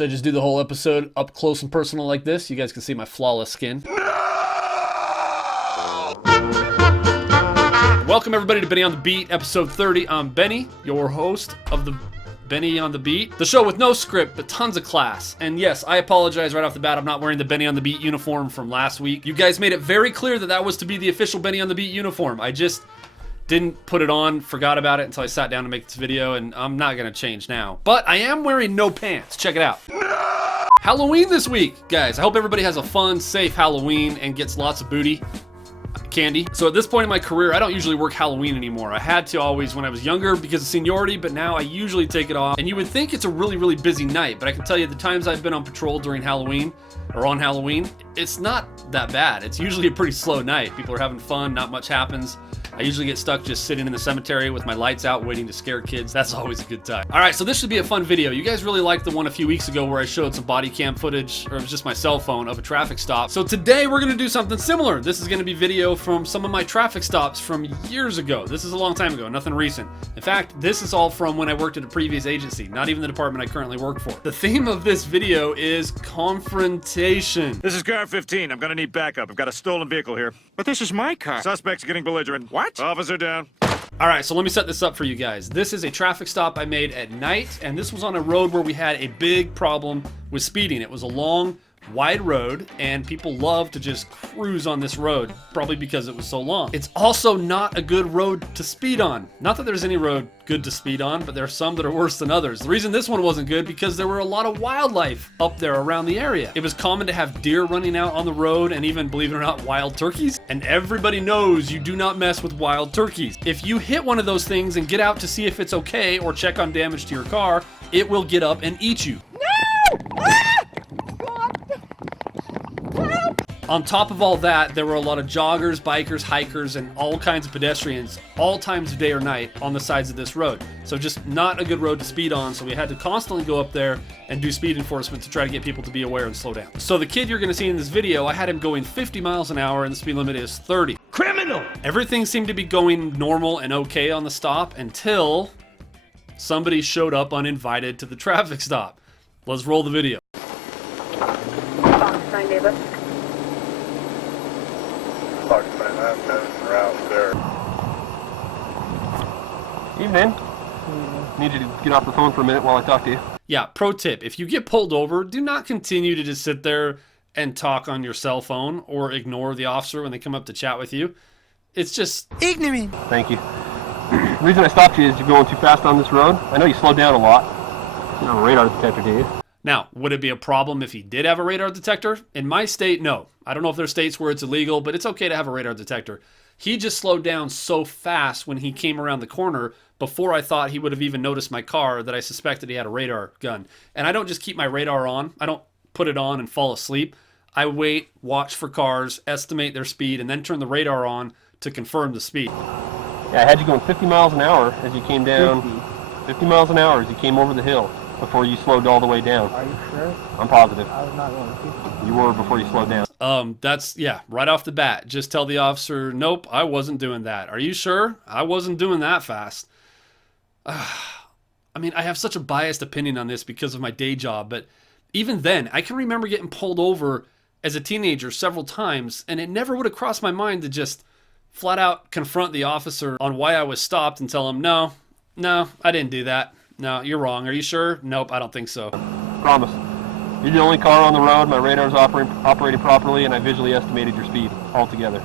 Should I just do the whole episode up close and personal like this? You guys can see my flawless skin. Welcome everybody to Benny on the Beat, episode 30. I'm Benny, your host of the Benny on the Beat, the show with no script but tons of class. And yes, I apologize right off the bat, I'm not wearing the Benny on the Beat uniform from last week. You guys made it very clear that that was to be the official Benny on the Beat uniform. I just didn't put it on, forgot about it until I sat down to make this video, and I'm not gonna change now. But I am wearing no pants, check it out. Halloween this week, guys. I hope everybody has a fun, safe Halloween and gets lots of booty candy. So at this point in my career, I don't usually work Halloween anymore. I had to always when I was younger because of seniority, but now I usually take it off. And you would think it's a really, really busy night, but I can tell you the times I've been on patrol during Halloween, or on Halloween, it's not that bad. It's usually a pretty slow night. People are having fun, not much happens. I usually get stuck just sitting in the cemetery with my lights out waiting to scare kids. That's always a good time. All right, so this should be a fun video. You guys really liked the one a few weeks ago where I showed some body cam footage, or it was just my cell phone, of a traffic stop. So today we're gonna do something similar. This is gonna be video from some of my traffic stops from years ago. This is a long time ago, nothing recent. In fact, this is all from when I worked at a previous agency, not even the department I currently work for. The theme of this video is confrontation. This is car 15. I'm gonna need backup. I've got a stolen vehicle here. But this is my car. Suspect's getting belligerent. What? Officer down. All right, so let me set this up for you guys. This is a traffic stop I made at night, and this was on a road where we had a big problem with speeding. It was a long, wide road, and people love to just cruise on this road, probably because it was so long. It's also not a good road to speed on. Not that there's any road good to speed on, but there are some that are worse than others. The reason this one wasn't good because there were a lot of wildlife up there around the area. It was common to have deer running out on the road, and even, believe it or not, wild turkeys. And everybody knows you do not mess with wild turkeys. If you hit one of those things and get out to see if it's okay or check on damage to your car, it will get up and eat you. On top of all that, there were a lot of joggers, bikers, hikers, and all kinds of pedestrians, all times of day or night, on the sides of this road. So just not a good road to speed on, so we had to constantly go up there and do speed enforcement to try to get people to be aware and slow down. So the kid you're gonna see in this video, I had him going 50 miles an hour and the speed limit is 30. Criminal! Everything seemed to be going normal and okay on the stop until somebody showed up uninvited to the traffic stop. Let's roll the video. Hi, neighbor. Evening. Need you to get off the phone for a minute while I talk to you. Yeah, pro tip, if you get pulled over, do not continue to just sit there and talk on your cell phone or ignore the officer when they come up to chat with you. It's just ignorant. Thank you. The reason I stopped you is you're going too fast on this road. I know you slowed down a lot. You don't have a radar detector, do you? Now, would it be a problem if he did have a radar detector? In my state, no. I don't know if there's states where it's illegal, but it's okay to have a radar detector. He just slowed down so fast when he came around the corner before I thought he would have even noticed my car that I suspected he had a radar gun. And I don't just keep my radar on. I don't put it on and fall asleep. I wait, watch for cars, estimate their speed, and then turn the radar on to confirm the speed. Yeah, I had you going 50 miles an hour as you came down. 50 miles an hour as you came over the hill before you slowed all the way down. Are you sure? I'm positive. I was not going 50. You were before you slowed down. That's, yeah, right off the bat. Just tell the officer, nope, I wasn't doing that. Are you sure? I wasn't doing that fast. I mean, I have such a biased opinion on this because of my day job, but even then, I can remember getting pulled over as a teenager several times, and it never would have crossed my mind to just flat out confront the officer on why I was stopped and tell him, no, I didn't do that. No, you're wrong. Are you sure? Nope, I don't think so. Promise. You're the only car on the road, my radar's operating properly, and I visually estimated your speed altogether.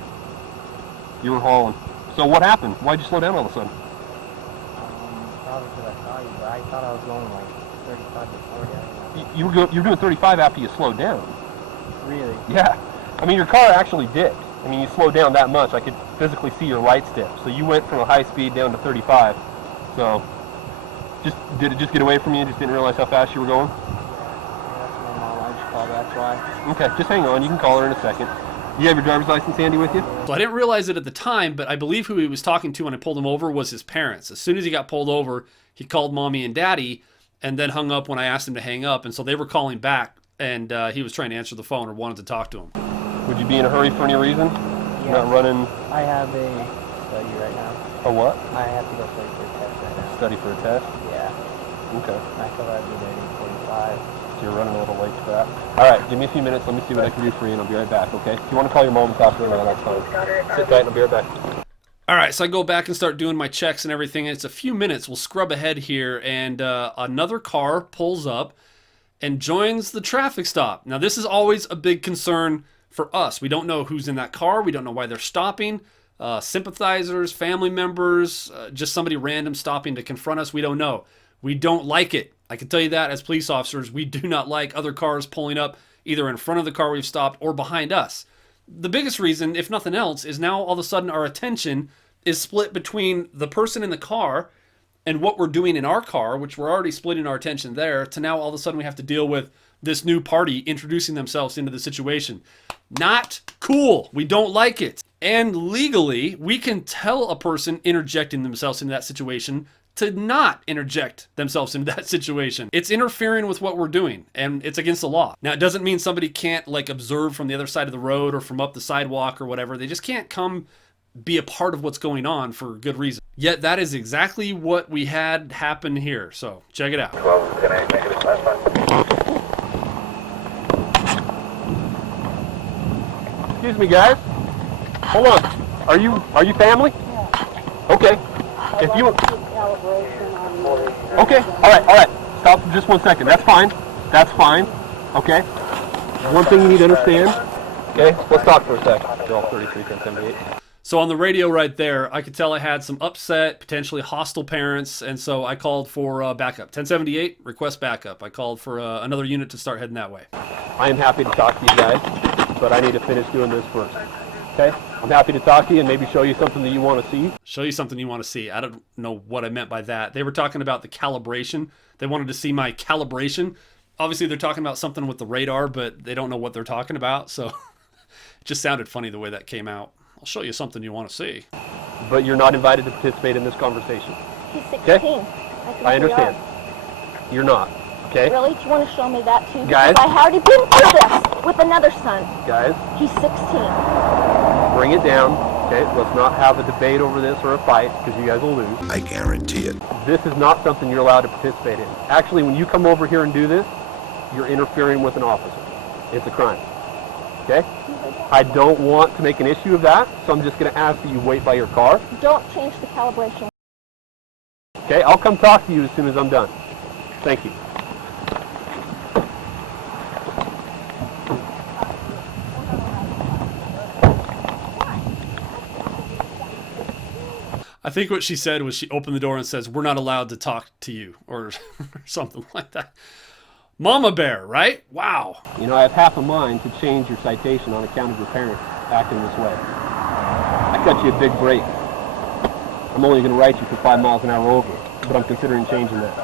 You were hauling. So what happened? Why'd you slow down all of a sudden? Probably because I saw you, but I thought I was going like 35 to 40. You were doing 35 after you slowed down. Really? Yeah. I mean, your car actually dipped. I mean, you slowed down that much. I could physically see your lights dip. So you went from a high speed down to 35. So, did it just get away from you? Just didn't realize how fast you were going? Yeah, that's my mom. I just called, that's why. Okay, just hang on. You can call her in a second. You have your driver's license handy with you? So I didn't realize it at the time, but I believe who he was talking to when I pulled him over was his parents. As soon as he got pulled over, he called mommy and daddy and then hung up when I asked him to hang up. And so they were calling back, and he was trying to answer the phone or wanted to talk to him. Would you be in a hurry for any reason? Yes. Not running... I have a study right now. A what? I have to go study for a test right now. Study for a test? Yeah. Okay. I thought I'd be there at 8:45. so you're running a little late for that. All right, give me a few minutes. Let me see what I can do for you, and I'll be right back, okay? If you want to call your mom and talk to her, that's fine. Sit tight, and I'll be right back. All right, so I go back and start doing my checks and everything, and it's a few minutes. We'll scrub ahead here, and another car pulls up and joins the traffic stop. Now, this is always a big concern for us. We don't know who's in that car. We don't know why they're stopping. Sympathizers, family members, just somebody random stopping to confront us. We don't know. We don't like it. I can tell you that as police officers, we do not like other cars pulling up either in front of the car we've stopped or behind us. The biggest reason, if nothing else, is now all of a sudden our attention is split between the person in the car and what we're doing in our car, which we're already splitting our attention there, to now all of a sudden we have to deal with this new party introducing themselves into the situation. Not cool. We don't like it. And legally, we can tell a person interjecting themselves into that situation to not interject themselves into that situation. It's interfering with what we're doing, and it's against the law. Now, it doesn't mean somebody can't like observe from the other side of the road or from up the sidewalk or whatever. They just can't come be a part of what's going on for good reason. Yet that is exactly what we had happen here. So check it out. 12, can I make it last time? Excuse me, guys. Hold on. Are you family? Okay. If you... Okay, all right. Stop for just 1 second. That's fine. Okay. One thing you need to understand. Okay, let's talk for a second. You're all 33, 1078. So on the radio right there, I could tell I had some upset, potentially hostile parents, and so I called for backup. 1078, request backup. I called for another unit to start heading that way. I am happy to talk to you guys, but I need to finish doing this first. Okay? I'm happy to talk to you and maybe show you something that you want to see. Show you something you want to see. I don't know what I meant by that. They were talking about the calibration. They wanted to see my calibration. Obviously, they're talking about something with the radar, but they don't know what they're talking about, so it just sounded funny the way that came out. I'll show you something you want to see. But you're not invited to participate in this conversation. He's 16. Okay? I understand. You're not. Okay? Really? Do you want to show me that too? Guys? Because I have already been through this with another son. Guys, He's 16. bring it down. Okay? Let's not have a debate over this or a fight because you guys will lose. I guarantee it. This is not something you're allowed to participate in. Actually, when you come over here and do this, you're interfering with an officer. It's a crime. Okay? I don't want to make an issue of that, so I'm just going to ask that you wait by your car. Don't change the calibration. Okay? I'll come talk to you as soon as I'm done. Thank you. I think what she said was she opened the door and says, "We're not allowed to talk to you," or something like that. Mama bear, right? Wow. You know, I have half a mind to change your citation on account of your parents acting this way. I cut you a big break. I'm only going to write you for 5 miles an hour over, but I'm considering changing that.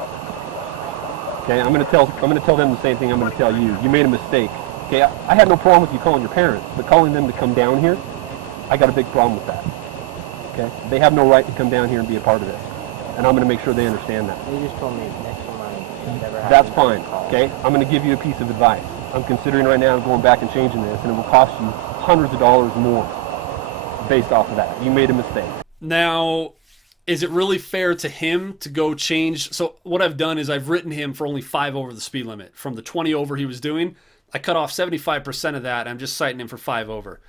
Okay, I'm going to tell them the same thing I'm going to tell you. You made a mistake. Okay, I had no problem with you calling your parents, but calling them to come down here, I got a big problem with that. Okay, they have no right to come down here and be a part of this, and I'm going to make sure they understand that. They just told me next to mine. That's fine, okay? I'm going to give you a piece of advice. I'm considering right now going back and changing this, and it will cost you hundreds of dollars more based off of that. You made a mistake. Now, is it really fair to him to go change? So what I've done is I've written him for only 5 over the speed limit. From the 20 over he was doing, I cut off 75% of that, and I'm just citing him for 5 over.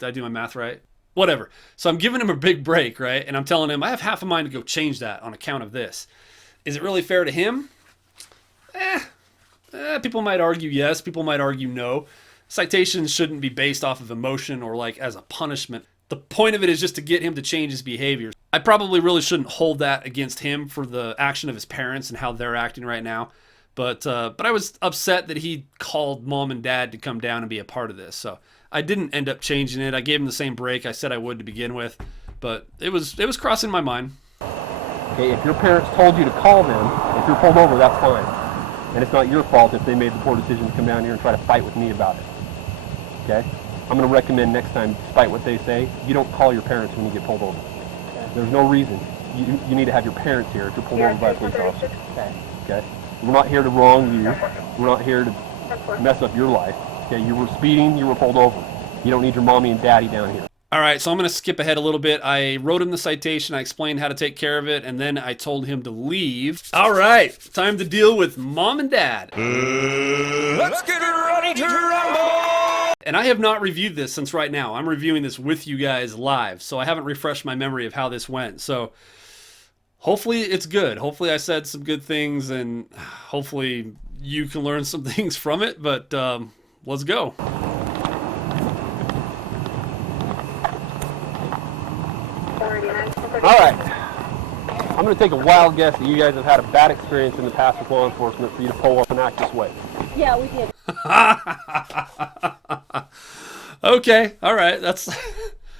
Did I do my math right? Whatever. So I'm giving him a big break, right? And I'm telling him I have half a mind to go change that on account of this. Is it really fair to him? People might argue yes. People might argue no. Citations shouldn't be based off of emotion or like as a punishment. The point of it is just to get him to change his behavior. I probably really shouldn't hold that against him for the action of his parents and how they're acting right now. But I was upset that he called mom and dad to come down and be a part of this. So I didn't end up changing it. I gave him the same break I said I would to begin with. But it was crossing my mind. Okay, if your parents told you to call them, if you're pulled over, that's fine. And it's not your fault if they made the poor decision to come down here and try to fight with me about it. Okay? I'm going to recommend next time, despite what they say, you don't call your parents when you get pulled over. There's no reason. You need to have your parents here if you're pulled over by a police officer. Okay? We're not here to wrong you. We're not here to mess up your life. Okay? You were speeding, you were pulled over. You don't need your mommy and daddy down here. All right, so I'm going to skip ahead a little bit. I wrote him the citation, I explained how to take care of it, and then I told him to leave. All right, time to deal with Mom and Dad. Let's get ready to rumble! And I have not reviewed this since right now. I'm reviewing this with you guys live, so I haven't refreshed my memory of how this went. So hopefully it's good. Hopefully I said some good things, and hopefully you can learn some things from it, but let's go. All right. I'm going to take a wild guess that you guys have had a bad experience in the past with law enforcement for you to pull up and act this way. Yeah, we did. Okay, all right. That's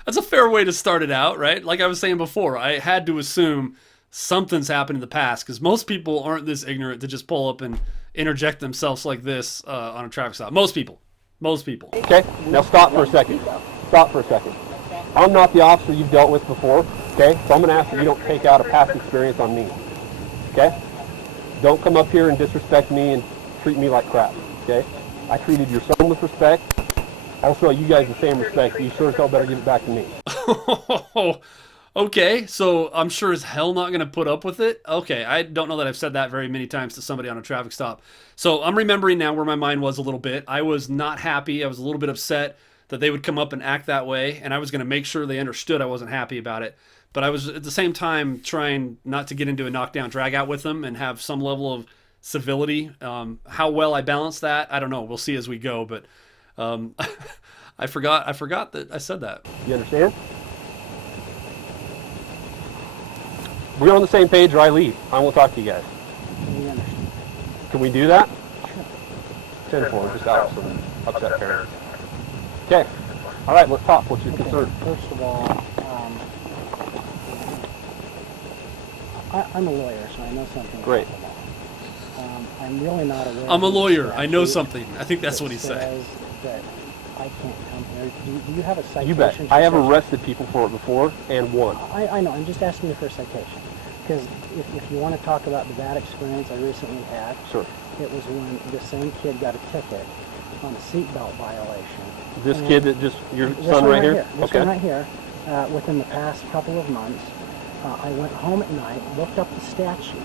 a fair way to start it out, right? Like I was saying before, I had to assume something's happened in the past because most people aren't this ignorant to just pull up and interject themselves like this on a traffic stop. Most people. Okay, now stop for a second. Stop for a second. I'm not the officer you've dealt with before, okay? So I'm going to ask that you don't take out a past experience on me, okay? Don't come up here and disrespect me and treat me like crap, okay? I treated your son with respect. I'll show you guys the same respect, but you sure as hell better give it back to me. Okay, so I'm sure as hell not going to put up with it. Okay, I don't know that I've said that very many times to somebody on a traffic stop. So I'm remembering now where my mind was a little bit. I was not happy. I was a little bit upset that they would come up and act that way, and I was going to make sure they understood I wasn't happy about it. But I was at the same time trying not to get into a knockdown drag out with them and have some level of civility. How well I balance that, I don't know. We'll see as we go, but I forgot that I said that. You understand? We're on the same page or I leave. I won't talk to you guys. Can we do that? 10-4, just out some upset parents. Okay. All right, let's talk. What's your concern? First of all, I'm a lawyer, so I know something. Great. About the law. I'm really not aware. I'm a of the lawyer. I know statute something. I think that's what he said. says that I can't come here. Do you have a citation? You bet. for I have such- arrested people for it before and won. I know. I'm just asking you for a citation. Because if you want to talk about the bad experience I recently had, Sure. it was when the same kid got a ticket on a seatbelt violation. This And kid that just, your this son one right here? This one right here. Within the past couple of months, I went home at night, looked up the statute,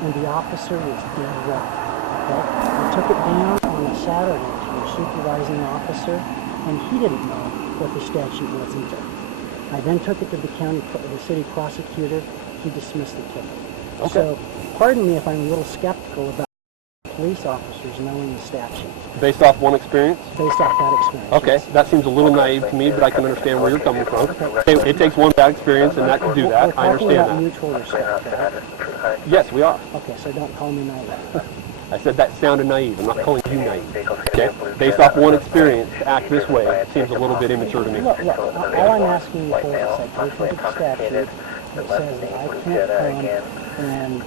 and the officer was dead wrong. Okay? I took it down on a Saturday to your supervising officer, and he didn't know what the statute was either. I then took it to the city prosecutor. He dismissed the ticket. Okay. So, pardon me if I'm a little skeptical about police officers knowing the statute Based off one experience? based off that experience. Okay, Yes. that seems a little naive to me, but I can understand where you're coming from. It takes one bad experience and that can do We're that. I talking about understand that. mutual respect, right? Yes, we are. Okay, so don't call me naive. I said that sounded naive. I'm not calling you naive. Okay? Based off one experience, to act this way seems a little bit immature to me. Look, all I'm asking you for is a citation to the statute that says that I can't come and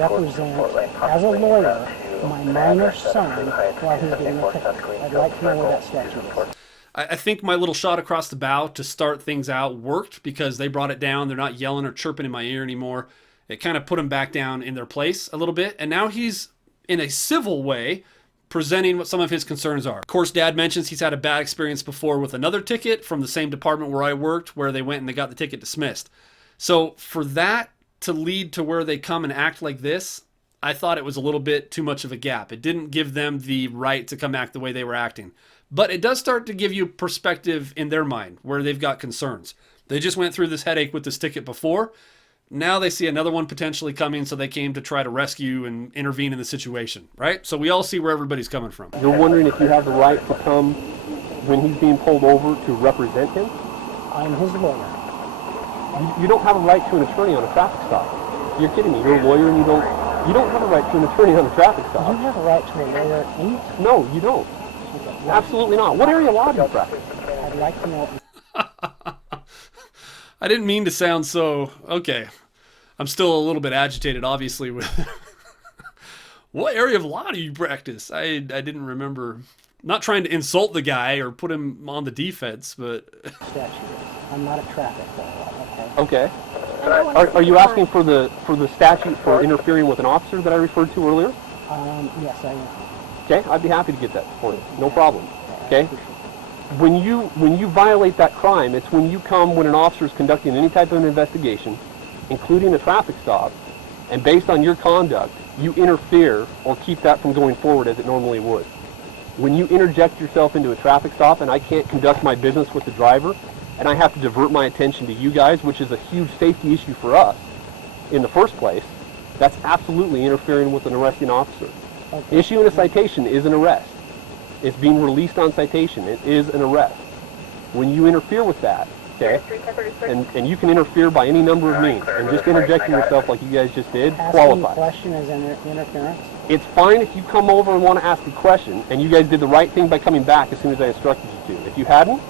represent, as a lawyer, my minor son while he's getting a ticket. I'd like to know where that statute is. I think my little shot across the bow to start things out worked because they brought it down. They're not yelling or chirping in my ear anymore. It kind of put them back down in their place a little bit. And now he's, in a civil way, presenting what some of his concerns are. Of course, Dad mentions he's had a bad experience before with another ticket from the same department where I worked, where they went and they got the ticket dismissed. So for that to lead to where they come and act like this, I thought it was a little bit too much of a gap. It didn't give them the right to come act the way they were acting. But it does start to give you perspective in their mind where they've got concerns. They just went through this headache with this ticket before. Now they see another one potentially coming, so they came to try to rescue and intervene in the situation, right? So we all see where everybody's coming from. You're wondering if you have the right to come when he's being pulled over to represent him? I'm his lawyer. You don't have a right to an attorney on a traffic stop. You're kidding me. You're a lawyer and you don't have a right to an attorney on a traffic You stop. have a right to a lawyer in No, you don't. Okay. Absolutely not. What area of law do you practice? I'd like to know. I didn't mean to sound so... Okay. I'm still a little bit agitated, obviously, with... What area of law do you practice? I didn't remember. Not trying to insult the guy or put him on the defense, but... Statute. I'm not a traffic lawyer, Okay. Are you asking for the statute for interfering with an officer that I referred to earlier? Yes, I am. Okay, I'd be happy to get that for you. No problem. Okay? when you violate that crime, it's when you come when an officer is conducting any type of an investigation, including a traffic stop, and based on your conduct, you interfere or keep that from going forward as it normally would. When you interject yourself into a traffic stop and I can't conduct my business with the driver, and I have to divert my attention to you guys, which is a huge safety issue for us in the first place, that's absolutely interfering with an arresting officer. Okay. Issuing a citation is an arrest. It's being released on citation. It is an arrest. When you interfere with that, okay, and you can interfere by any number of means, and just interjecting yourself like you guys just did Asking qualifies. a question is interference? It's fine if you come over and want to ask a question, and you guys did the right thing by coming back as soon as I instructed you to. If you hadn't,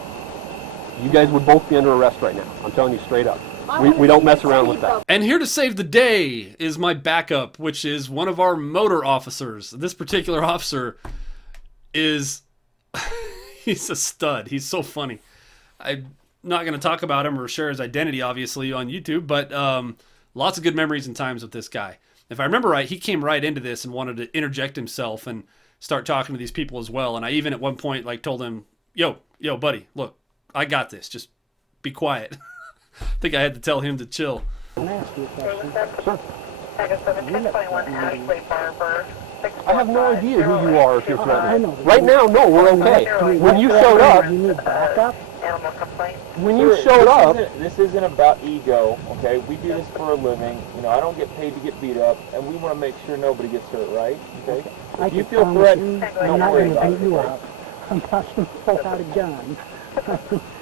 you guys would both be under arrest right now. I'm telling you straight up. We don't mess around with that. And here to save the day is my backup, which is one of our motor officers. This particular officer is, he's a stud. He's so funny. I'm not going to talk about him or share his identity, obviously, on YouTube, but lots of good memories and times with this guy. If I remember right, he came right into this and wanted to interject himself and start talking to these people as well. And I even at one point like told him, yo, buddy, look, I got this. Just be quiet. I think I had to tell him to chill. Can I ask you a question? Sure. I have no idea who you are if you're I threatening. know. Right now, no, we're okay. When you showed up, You need backup? when you showed up, This isn't about ego, okay? We do this for a living. You know, I don't get paid to get beat up, and we want to make sure nobody gets hurt, right? Okay? I You can feel promise threatened, you, don't I'm not worry going to about beat it, you okay? up. I'm not going to pull out a gun.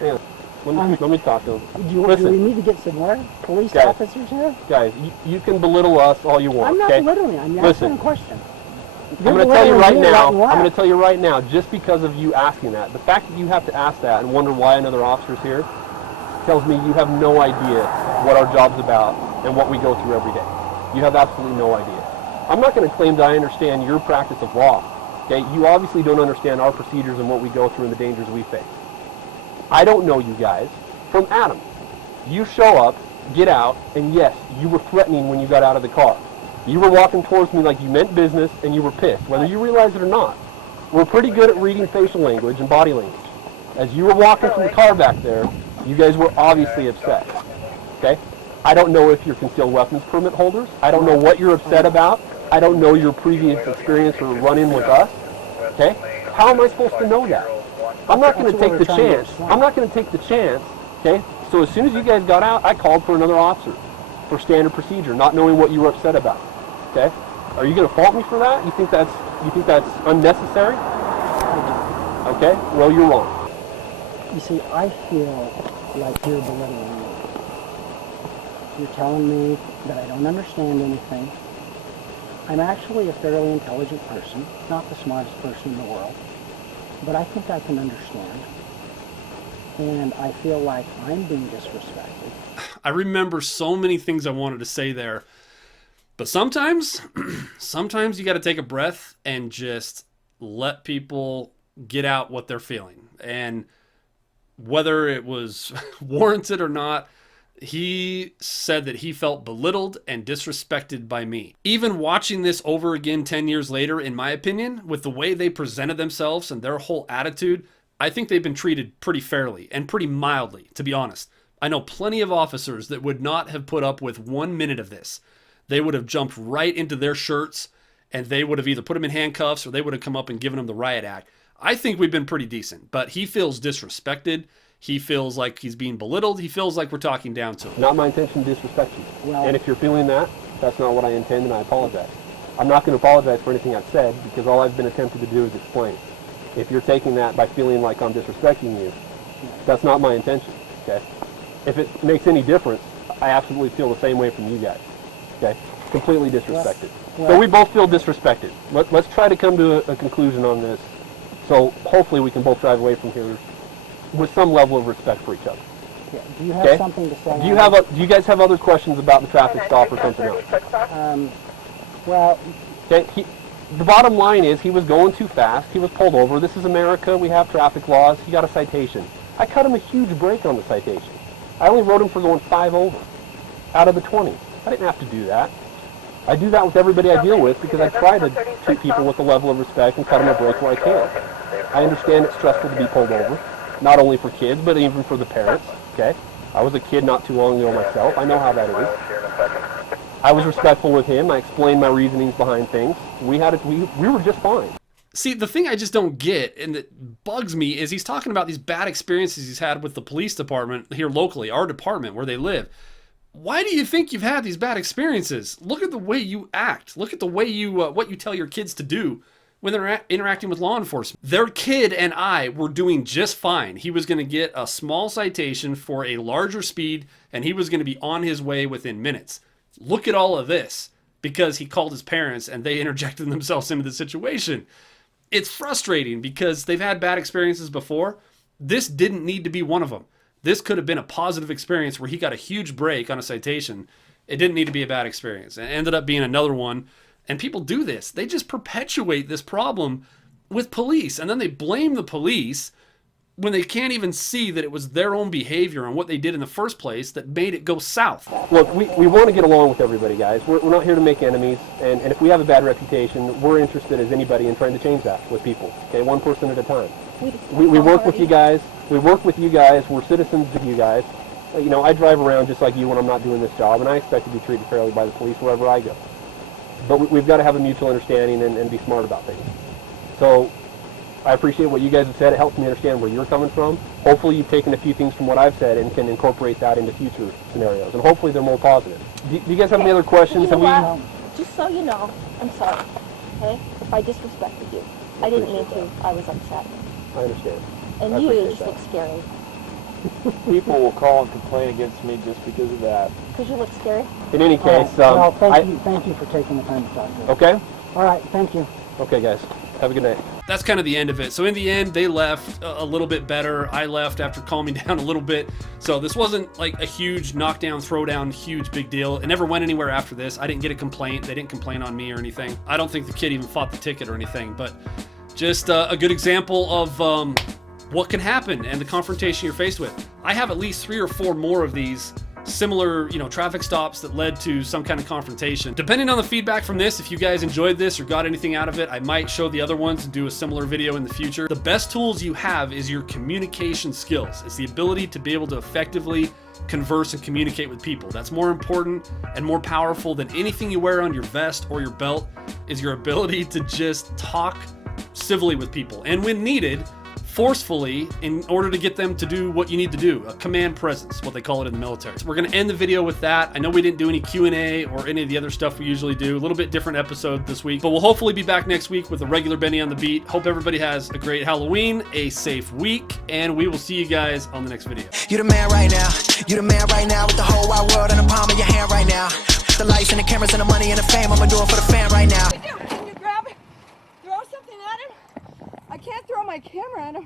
yeah, let me talk to him. Do we Listen, need to get some more police Guys. officers here? guys, you can belittle us all you want, I'm not okay? belittling. I'm Listen. asking a question. I'm going to tell you right now, I'm going to to tell you right now, just because of you asking that, the fact that you have to ask that and wonder why another officer's here tells me you have no idea what our job's about and what we go through every day. You have absolutely no idea. I'm not going to claim that I understand your practice of law. Okay, you obviously don't understand our procedures and what we go through and the dangers we face. I don't know you guys from Adam. You show up, get out, and yes, you were threatening when you got out of the car. You were walking towards me like you meant business and you were pissed, whether you realize it or not. We're pretty good at reading facial language and body language. As you were walking from the car back there, you guys were obviously upset. Okay? I don't know if you're concealed weapons permit holders. I don't know what you're upset about. I don't know your previous experience or run-in with us. Okay? How am I supposed to know that? I'm not going to take the chance. I'm not going to take the chance. Okay? So as soon as you guys got out, I called for another officer for standard procedure, not knowing what you were upset about. Okay? Are you going to fault me for that? You think that's unnecessary? Okay? Well, you're wrong. You see, I feel like you're belittling me. You're telling me that I don't understand anything. I'm actually a fairly intelligent person, not the smartest person in the world, but I think I can understand. And I feel like I'm being disrespected. I remember so many things I wanted to say there. But sometimes you got to take a breath and just let people get out what they're feeling. And whether it was warranted or not, he said that he felt belittled and disrespected by me. Even watching this over again 10 years later, in my opinion, with the way they presented themselves and their whole attitude, I think they've been treated pretty fairly and pretty mildly, to be honest. I know plenty of officers that would not have put up with 1 minute of this. They would have jumped right into their shirts and they would have either put him in handcuffs or they would have come up and given him the riot act. I think we've been pretty decent, but he feels disrespected. He feels like he's being belittled. He feels like we're talking down to him. Not my intention to disrespect you. Well, And if you're feeling that, that's not what I intend, and I apologize. I'm not going to apologize for anything I've said because all I've been attempting to do is explain. If you're taking that by feeling like I'm disrespecting you, that's not my intention, okay? If it makes any difference, I absolutely feel the same way from you guys, okay? Completely disrespected. So we both feel disrespected. Let's try to come to a conclusion on this, so hopefully we can both drive away from here with some level of respect for each other. yeah, do you have Okay. something to say? Do you guys have other questions about the traffic stop or something else? Well, Okay, the bottom line is he was going too fast. He was pulled over. This is America. We have traffic laws. He got a citation. I cut him a huge break on the citation. I only wrote him for going 5 over out of the 20. I didn't have to do that. I do that with everybody I deal with because I try to treat people with a level of respect and cut them a break where I can. I understand it's stressful to be pulled over. not only for kids, but even for the parents, okay? I was a kid not too long ago myself. I know how that is. I was respectful with him. I explained my reasonings behind things. We were just fine. See, the thing I just don't get, and that bugs me, is he's talking about these bad experiences he's had with the police department here locally, our department where they live. Why do you think you've had these bad experiences? Look at the way you act. Look at the way you, what you tell your kids to do when they're interacting with law enforcement. Their kid and I were doing just fine. He was going to get a small citation for a larger speed, and he was going to be on his way within minutes. Look at all of this, because he called his parents and they interjected themselves into the situation. It's frustrating because they've had bad experiences before. This didn't need to be one of them. This could have been a positive experience where he got a huge break on a citation. It didn't need to be a bad experience. It ended up being another one. And people do this. They just perpetuate this problem with police. And then they blame the police when they can't even see that it was their own behavior and what they did in the first place that made it go south. Look, we want to get along with everybody, guys. We're not here to make enemies. And if we have a bad reputation, we're interested as anybody in trying to change that with people. Okay, one person at a time. We work with you guys. We work with you guys. We're citizens of you guys. You know, I drive around just like you when I'm not doing this job, and I expect to be treated fairly by the police wherever I go. But we've got to have a mutual understanding and be smart about things. So I appreciate what you guys have said. It helps me understand where you're coming from. Hopefully you've taken a few things from what I've said and can incorporate that into future scenarios. And hopefully they're more positive. Do you guys have any other questions? You know what? Just so you know, I'm sorry. Okay? If I disrespected you. I didn't mean to. I was upset. I understand. And you just look scary. People will call and complain against me just because of that. Because you look scary? In any case, well, thank you for taking the time to talk to us. Okay? All right, thank you. Okay, guys. Have a good night. That's kind of the end of it. So in the end, they left a little bit better. I left after calming down a little bit. So this wasn't like a huge knockdown, throwdown, huge big deal. It never went anywhere after this. I didn't get a complaint. They didn't complain on me or anything. I don't think the kid even fought the ticket or anything, but just a good example of what can happen and the confrontation you're faced with. I have at least 3 or 4 more of these similar, traffic stops that led to some kind of confrontation. Depending on the feedback from this, if you guys enjoyed this or got anything out of it, I might show the other ones and do a similar video in the future. The best tools you have is your communication skills. It's the ability to be able to effectively converse and communicate with people. That's more important and more powerful than anything you wear on your vest or your belt, is your ability to just talk civilly with people. And when needed, forcefully, in order to get them to do what you need to do. A command presence, what they call it in the military. So we're going to end the video with that. I know we didn't do any Q&A or any of the other stuff we usually do. A little bit different episode this week, but we'll hopefully be back next week with a regular Benny on the Beat. Hope everybody has a great Halloween, a safe week, and we will see you guys on the next video. You the man right now. You the man right now with the whole wide world in the palm of your hand right now. The lights and the cameras and the money and the fame. I'ma do it for the fan right now. Can you grab it? Throw something at him? I can't throw my camera at him.